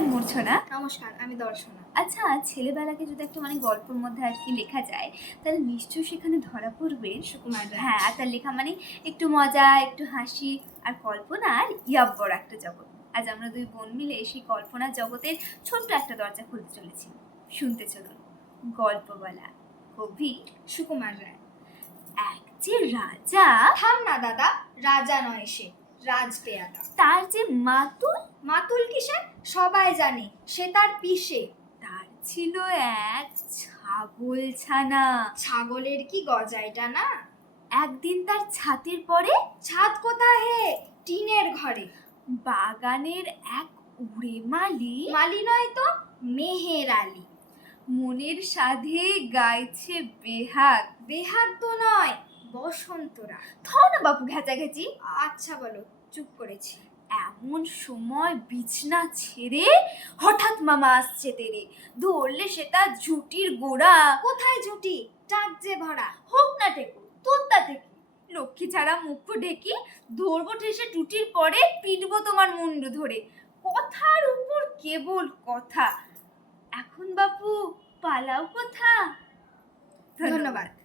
মূর্ছনা। নমস্কার, আমি দর্শনা। আচ্ছা, ছেলেবেলাকে যদি একটা গল্পের মধ্যে আর কি লেখা যায়, তাহলে নিশ্চয়ই সেখানে ধরা পড়বে সুকুমার রায়। হ্যাঁ, আর তার লেখা একটু মজা, একটু হাসি আর কল্পনার ইয়াব্বর একটা জগৎ। আজ আমরা দুই বোন মিলে সেই কল্পনার জগতের ছোট্ট একটা দরজা খুলতে চলেছি। শুনতে চলুন গল্প বলা কবি সুকুমার রায়। এক যে রাজা, থাম না দাদা, রাজা নয় সে, রাজপেয়াদা। তার যে মাতুল, মাতুল কিসের সবাই জানে, সে তার পিসে। তার ছিল এক ছাগল ছানা। ছাগলের কি গজাইটা না? একদিন তার ছাতির পরে, ছাদ কোথায় হে? টিনের ঘরে। বাগানের এক উড়ে মালি, মালি নয় তো, মেহের আলী। মনের সাধে গাইছে বেহাগ। বেহাগ তো নয়, বসন্তরা। থাও না বাপু ঘেঁচাঘেঁচি। আচ্ছা বলো, চুপ করেছি। এমন সময় বিছনা ছেড়ে হঠাৎ মামা আসছে তেরে। ধরলে সেটা ঝুটির গোড়া। কোথায় জুটি? টাক যে ভরা। হোক না টেকু, তোর তাতে কি? লক্ষ্মী ছাড়া মুখ ঢেকি ধরবো ঠেসে টুটির পরে, পিটবো তোমার মুন্ডু ধরে। কথার উপর কেবল কথা। এখন বাপু পালাও কোথা? ধন্যবাদ।